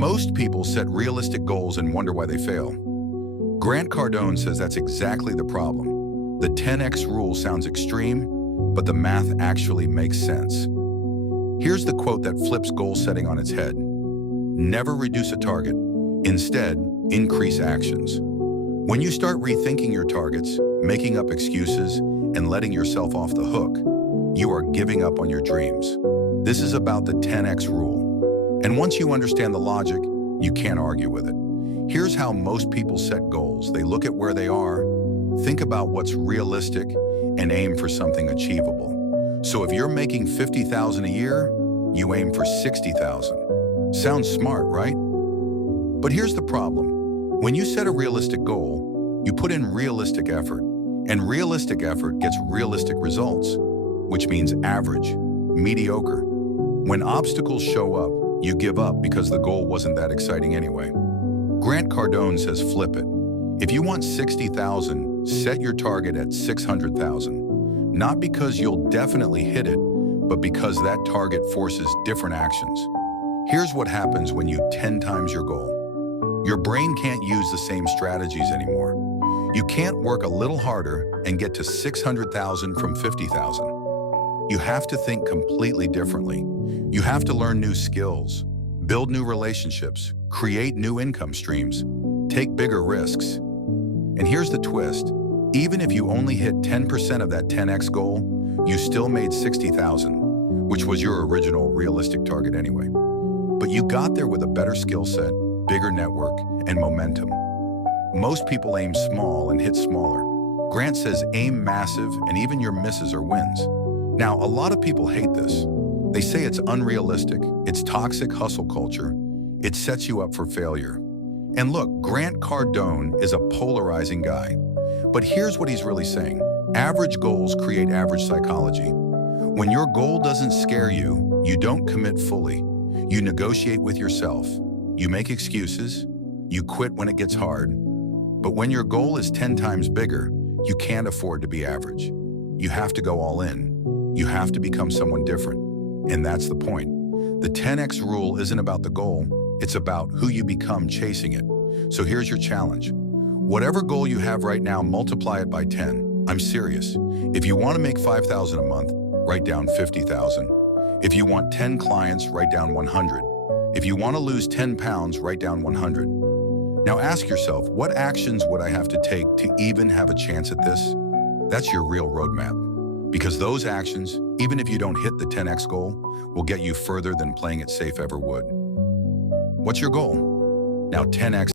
Most people set realistic goals and wonder why they fail. Grant Cardone says that's exactly the problem. The 10x rule sounds extreme, but the math actually makes sense. Here's the quote that flips goal setting on its head. Never reduce a target. Instead, increase actions. When you start rethinking your targets, making up excuses, and letting yourself off the hook, you are giving up on your dreams. This is about the 10x rule. And once you understand the logic, you can't argue with it. Here's how most people set goals. They look at where they are, think about what's realistic, and aim for something achievable. So if you're making $50,000 a year, you aim for $60,000. Sounds smart, right? But here's the problem. When you set a realistic goal, you put in realistic effort, and realistic effort gets realistic results, which means average, mediocre. When obstacles show up, you give up because the goal wasn't that exciting anyway. Grant Cardone says flip it. If you want 60,000, set your target at 600,000. Not because you'll definitely hit it, but because that target forces different actions. Here's what happens when you 10 times your goal. Your brain can't use the same strategies anymore. You can't work a little harder and get to 600,000 from 50,000. You have to think completely differently. You have to learn new skills, build new relationships, create new income streams, take bigger risks. And here's the twist. Even if you only hit 10% of that 10x goal, you still made 60,000, which was your original realistic target anyway. But you got there with a better skill set, bigger network, and momentum. Most people aim small and hit smaller. Grant says aim massive, and even your misses are wins. Now, a lot of people hate this. They say it's unrealistic, it's toxic hustle culture, it sets you up for failure. And look, Grant Cardone is a polarizing guy. But here's what he's really saying. Average goals create average psychology. When your goal doesn't scare you, you don't commit fully. You negotiate with yourself. You make excuses. You quit when it gets hard. But when your goal is 10 times bigger, you can't afford to be average. You have to go all in. You have to become someone different. And that's the point. The 10x rule isn't about the goal. It's about who you become chasing it. So here's your challenge. Whatever goal you have right now, multiply it by 10. I'm serious. If you want to make $5,000 a month, write down 50,000. If you want 10 clients, write down 100. If you want to lose 10 pounds, write down 100. Now ask yourself, what actions would I have to take to even have a chance at this? That's your real roadmap. Because those actions, even if you don't hit the 10x goal, will get you further than playing it safe ever would. What's your goal? Now 10x